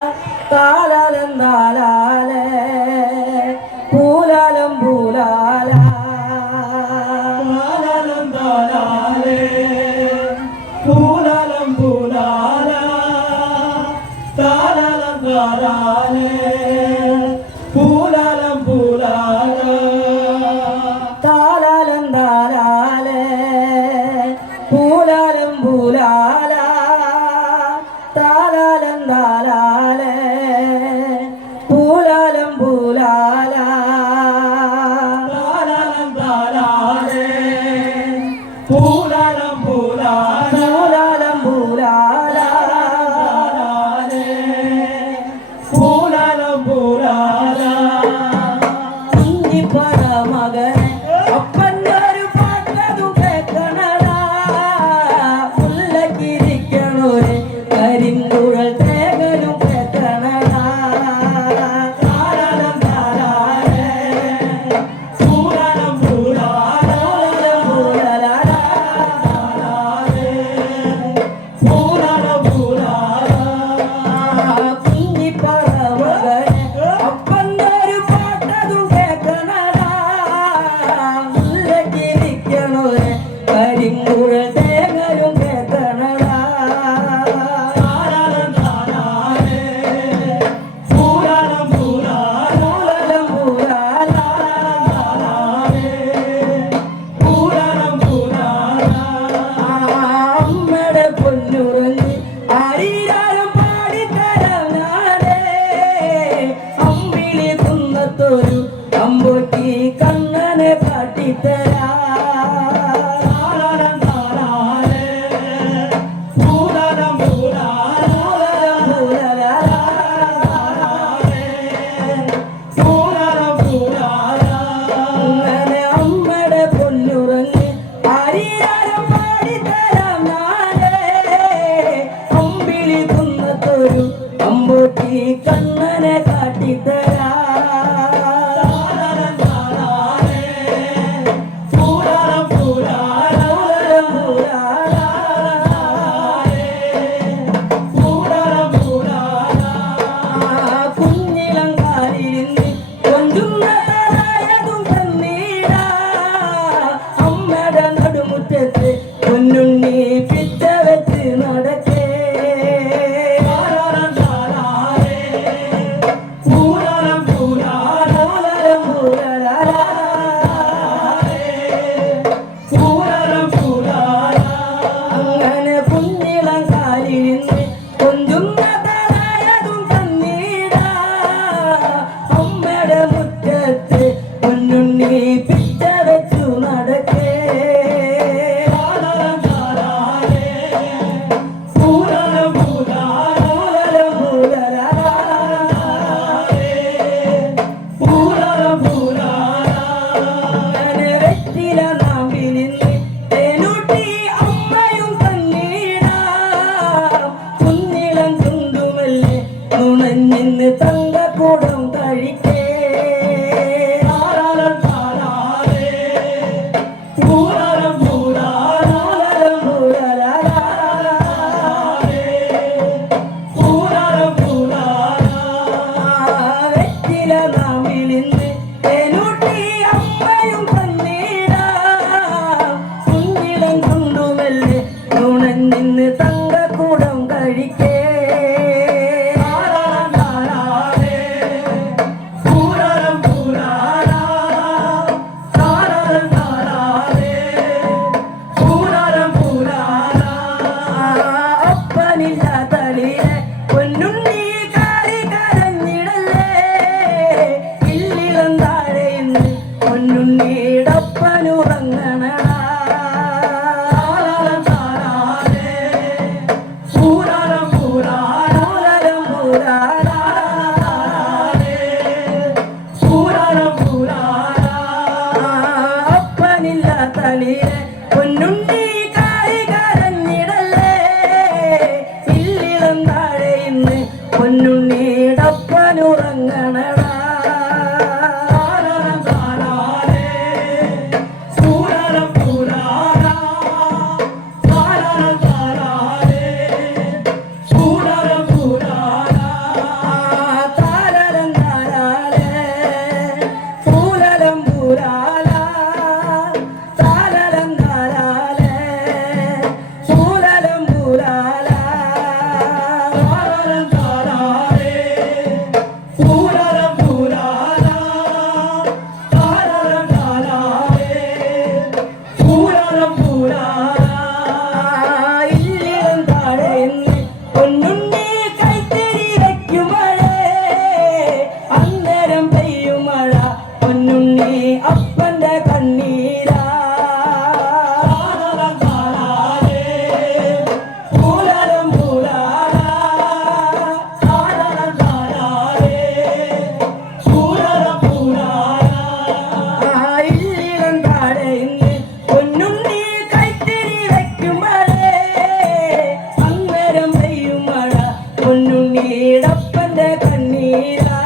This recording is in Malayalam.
താലാലം താലാലേ പൂലാലം പൂലാല താലാലം താലാലേ പൂലാലം പൂലാല താലാലം താലാലേ പൂലാലം പൂലാല താലാലം താലാലേ പൂലാലം പൂലാല താലാലം താലാലേ പൂലാലം പൂലാല താലാലം താലാലേ പൂലാലം പൂലാല പൂലാലം പൂലാല പൂലാലം പൂലാല കുഞ്ഞിപ്പറ മകനെ അപ്പൻ്റെ ഒരു പാട്ടതു കേൾക്കണടാ മുല്ലക്കിരിക്കണൊരു കരിങ്കുഴൽ തേകലും കേൾക്കണടാ താലാലം താലാലേ പൂലാലം പൂലാല പൂലാലം പൂലാല കുഞ്ഞിപ്പറ മകനെ അപ്പൻ്റെ ഒരു പാട്ടതു കേൾക്കണടാ മുല്ലക്കിരിക്കണൊരു കരിങ്കുഴൽ തേകലും കേൾക്കണടാ താലാലം താലാലേ പൂലാലം പൂലാല പൂലാലം പൂലാല പൂലാലം പൂലാല അമ്മയുടെ പൊന്നുറങ്ങി ആരീരാരം പാടിത്തരാം ഞാനേ അമ്പിളി കുന്നത്തൊരു അമ്പൊട്ടി കണ്ണനെ കാട്ടിത്തരാ താലാലം താലാലേ പൂലാലം പൂലാല പൂലാലം പൂലാല അങ്ങനെ അമ്മയുടെ പൊന്നുറങ്ങി ആരീരാരം പാടിത്തരാം ഞാനേ അമ്പിളി കുന്നത്തൊരു അമ്പൊട്ടി കണ്ണനെ കാട്ടിത്തരാ താലാലം താലാലേ പൂലാലം പൂലാല പൂലാലം പൂലാല കുഞ്ഞിളങ്കാലിരുന്ന് കൊഞ്ചുന്നതായതും തന്നീടാ അമ്മയുടെ നടുമുറ്റത്ത് പൊന്നുണ്ണി പിച്ച വെച്ച് നടക്കേ താലാലം താലാലേ പൂലാലം പൂലാല പൂലാലം പൂലാല അങ്ങനെ കുഞ്ഞിളങ്കാലിരുന്ന് കൊഞ്ചുന്നതായതും തന്നീടാ അമ്മയുടെ മുറ്റത്ത് പൊന്നുണ്ണി പിച്ച വെച്ചു നടക്കേ താലാലം താലാലേ പൂലാലം പൂലാല പൂലാലം പൂലാല അങ്ങനെ വെറ്റില നാമ്പിലിന്ന് തേനൂട്ടി അമ്മയും തന്നീടാ കുഞ്ഞിളം ചുണ്ടുമല്ലേ നുണഞ്ഞിന്ന് തങ്കക്കൂടം കഴിക്കേ താലാലം താലാലേ പൂലാലം പൂലാല പൂലാലം പൂലാല വെറ്റില നാമ്പിലിന്ന് തേനൂട്ടി അമ്മയും തന്നീടാ കുഞ്ഞിളം ചുണ്ടുമല്ലേ നുണഞ്ഞിന്ന് തങ്കക്കൂടം കഴിക്കേ താലാലം താലാലേ പൂലാലം പൂലാല താലാലം താലാലേ പൂലാലം പൂലാല അപ്പനില്ലാത്തളിയെ പൊന്നുണ്ണി കാരി കരഞ്ഞിടല്ലേ ഇല്ലിളം താഴെയിന്ന് പൊന്നുണ്ണിയുടപ്പനുറങ്ങണടാ താലാലം താലാലേ പൂലാലം പൂലാല പൂലാലം പൂലാല അപ്പനില്ലാത്തളിയെ പൊന്നുണ്ണി കാരി കരഞ്ഞിടല്ലേ ഇല്ലിളം താഴെയിന്ന് പൊന്നുണ്ണിയുടപ്പനുറങ്ങണടാ താലാലം താലാലേ പൂലാലം പൂലാല താലാലം താലാലേ പൂലാലം പൂലാല കണ്ണീരാ